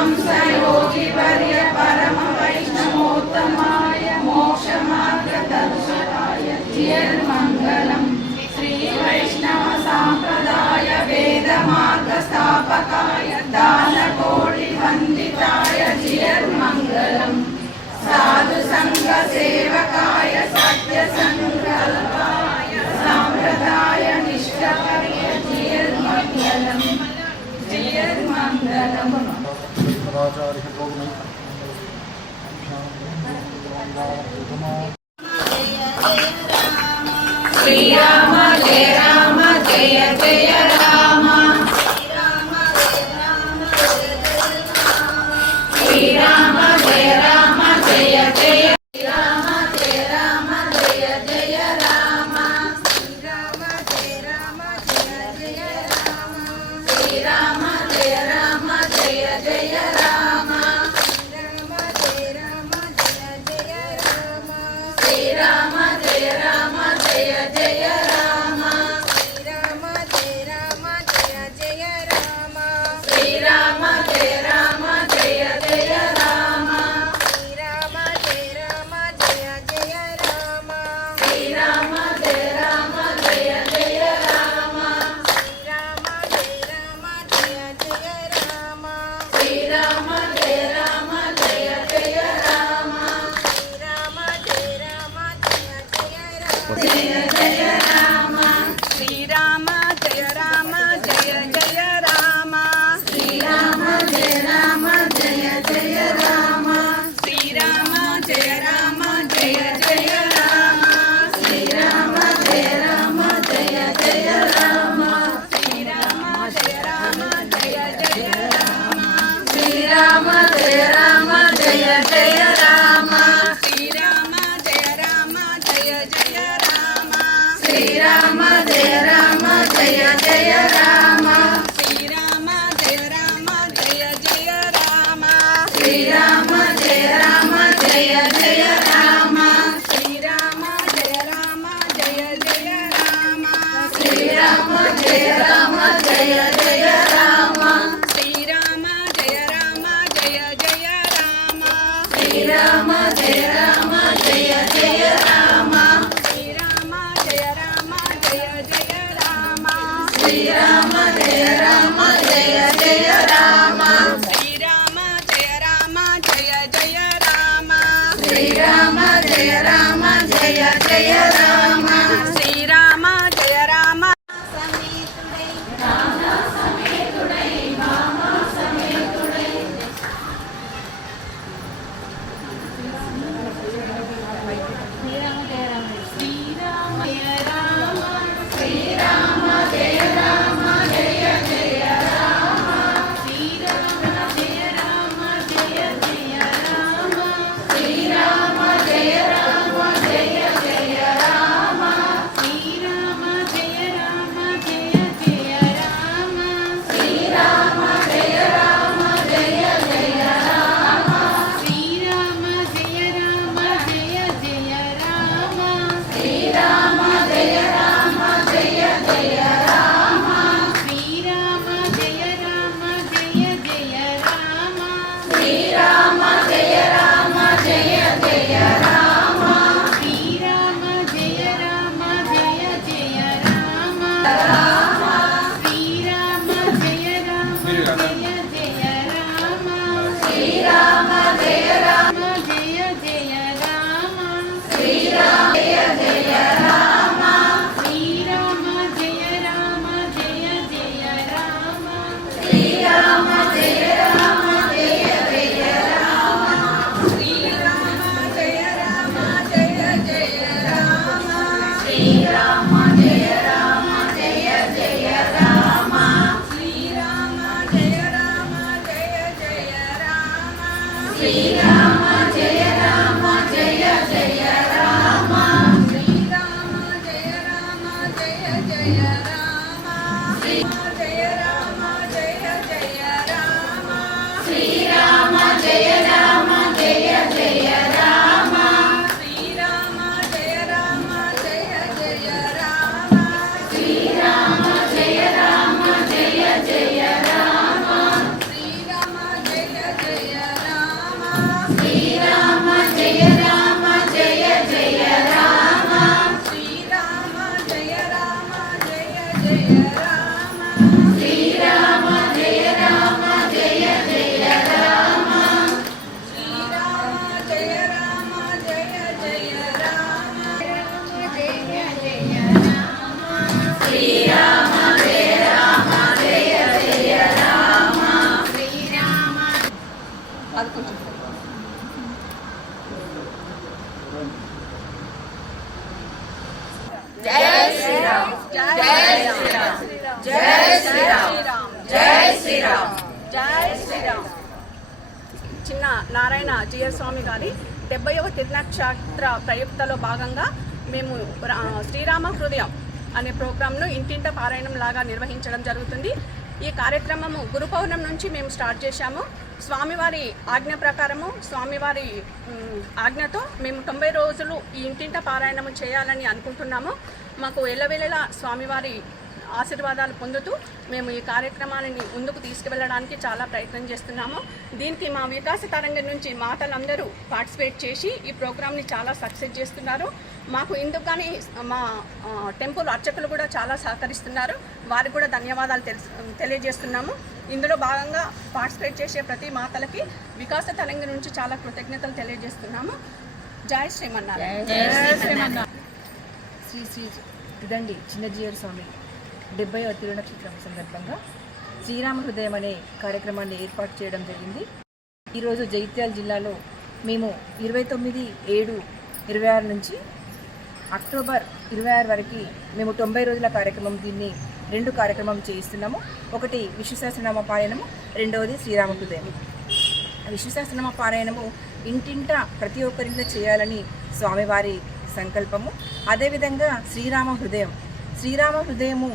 हंसयोगिवर्य परम वैष्णवोत्तमाय मोक्षमार्गदर्शकाय जियर्मङ्गलम् श्री वैष्णव साम्प्रदाय वेदमार्गस्थापकाय दानकोटिवन्दिताय जियर्मङ्गलम् साधु संघ सेवकाय सत्यसंकल्पाय साम्प्रदाय निष्ठाय जियर्मङ्गलम् जियर्मङ्गलम्। श्री राम जय राम जय जय राम श्री राम जय राम जय जय राम जय राम जय जय राम श्री राम जय राम जय जय राम श्री राम जय राम जय जय राम श्री राम जय राम जय जय राम श्री राम जय राम जय जय राम श्री राम जय राम जय जय राम श्री राम जय राम जय जय राम जय जय राम श्री राम जय राम जय जय राम श्री राम जय राम जय जय राम श्री राम जय राम जय जय राम श्री राम जय राम जय जय राम श्री राम जय राम जय जय राम श्री राम जय राम जय जय राम श्री राम जय राम जय जय राम श्री राम जय राम जय जय राम श्री राम जय राम जय जय राम श्री राम जय राम जय जय राम श्री राम जय राम जय जय राम श्री राम जय राम जय जय राम श्री राम जय राम जय जय राम श्री राम जय राम जय जय राम श्री राम जय राम जय जय राम श्री राम जय राम जय जय राम श्री राम जय राम जय जय राम श्री राम जय राम जय जय राम श्री राम जय राम समेतुडै भामा समेतुडै చిన్న నారాయణ జిఎస్ స్వామి గారి 70వ తిరునక్షత్ర ప్రయుక్తలో భాగంగా మేము శ్రీరామ హృదయం అనే ప్రోగ్రాంను ఇంటింట పారాయణం లాగా నిర్వహించడం జరుగుతుంది. ఈ కార్యక్రమము గురు పౌర్ణమి నుంచి మేము స్టార్ట్ చేశాము. స్వామివారి ఆజ్ఞ ప్రకారము, స్వామివారి ఆజ్ఞతో మేము 90 రోజులు ఈ ఇంటింట పారాయణము చేయాలని అనుకుంటున్నాము. మాకు ఎల్లవేళలా స్వామివారి ఆశీర్వాదాలు పొందుతూ మేము ఈ కార్యక్రమాన్ని ముందుకు తీసుకువెళ్ళడానికి చాలా ప్రయత్నం చేస్తున్నాము. దీనికి మా వికాస తరంగం నుంచి మాతలందరూ పార్టిసిపేట్ చేసి ఈ ప్రోగ్రామ్ని చాలా సక్సెస్ చేస్తున్నారు. మాకు ఇందుకు కానీ మా టెంపుల్ అర్చకులు కూడా చాలా సహకరిస్తున్నారు. వారికి కూడా ధన్యవాదాలు తెలియజేస్తున్నాము. ఇందులో భాగంగా పార్టిసిపేట్ చేసే ప్రతి మాతలకి వికాస తరంగం నుంచి చాలా కృతజ్ఞతలు తెలియజేస్తున్నాము. జై శ్రీమన్నారాయణ. శ్రీ శ్రీ ఇదండి చిన్నజీయర్ స్వామి 70వ తిరునక్షత్రం సందర్భంగా శ్రీరామ హృదయం అనే కార్యక్రమాన్ని ఏర్పాటు చేయడం జరిగింది. ఈరోజు జగిత్యాల జిల్లాలో మేము 29/7/26 నుంచి అక్టోబర్ 26 వరకు మేము 90 రోజుల కార్యక్రమం దీన్ని 2 కార్యక్రమం చేయిస్తున్నాము. ఒకటి విష్ణు సహస్రనామ పారాయణము, రెండవది శ్రీరామ హృదయం. విష్ణు సహస్రనామ పారాయణము ఇంటింట ప్రతి ఒక్కరింట్లో చేయాలని స్వామివారి సంకల్పము. అదేవిధంగా శ్రీరామ హృదయము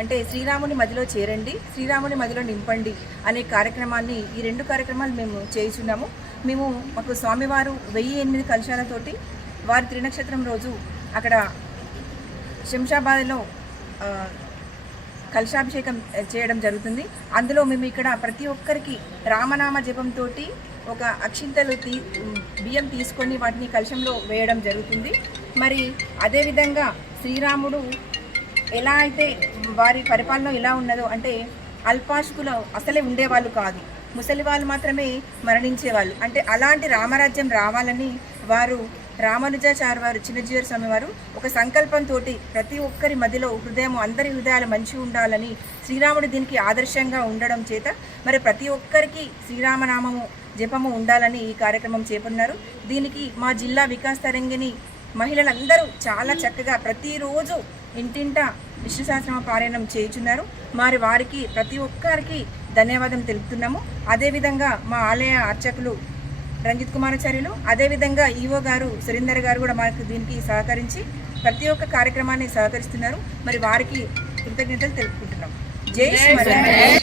అంటే శ్రీరాముని మదిలో చేరండి, శ్రీరాముని మదిలో నింపండి అనే కార్యక్రమాన్ని ఈ 2 కార్యక్రమాలు మేము చేస్తున్నాము. మాకు స్వామివారు 1008 కలశాలతోటి వారి త్రినక్షత్రం రోజు అక్కడ శంషాబాద్లో కలశాభిషేకం చేయడం జరుగుతుంది. అందులో మేము ఇక్కడ ప్రతి ఒక్కరికి రామనామ జపంతో ఒక అక్షింతలు బియ్యం తీసుకొని వాటిని కలశంలో వేయడం జరుగుతుంది. మరి అదేవిధంగా శ్రీరాముడు ఎలా అయితే వారి పరిపాలన ఎలా ఉన్నదో అంటే అల్పాశుకులు అసలే ఉండేవాళ్ళు కాదు, ముసలి వాళ్ళు మాత్రమే మరణించేవాళ్ళు. అంటే అలాంటి రామరాజ్యం రావాలని వారు రామానుజాచార్య వారు చిన్నజీయర్ స్వామి వారు ఒక సంకల్పంతో ప్రతి ఒక్కరి మధ్యలో హృదయం అందరి హృదయాలు మంచిగా ఉండాలని శ్రీరాముడు దీనికి ఆదర్శంగా ఉండడం చేత మరి ప్రతి ఒక్కరికి శ్రీరామనామము జపము ఉండాలని ఈ కార్యక్రమం చేపన్నారు. దీనికి మా జిల్లా వికాస్ తరంగిణి మహిళలందరూ చాలా చక్కగా ప్రతిరోజు ఇంటింట విష్ణు సహస్రనామ పారాయణం చేయుచున్నారు. మరి వారికి ప్రతి ఒక్కరికి ధన్యవాదం తెలుపుతున్నాము. అదేవిధంగా మా ఆలయ అర్చకులు రంజిత్ కుమారాచార్యులు, అదేవిధంగా ఈవో గారు సురేందర్ గారు కూడా మాకు దీనికి సహకరించి ప్రతి ఒక్క కార్యక్రమాన్ని సహకరిస్తున్నారు. మరి వారికి కృతజ్ఞతలు తెలుపుకుంటున్నాం. జై శ్రీమన్నారాయణ.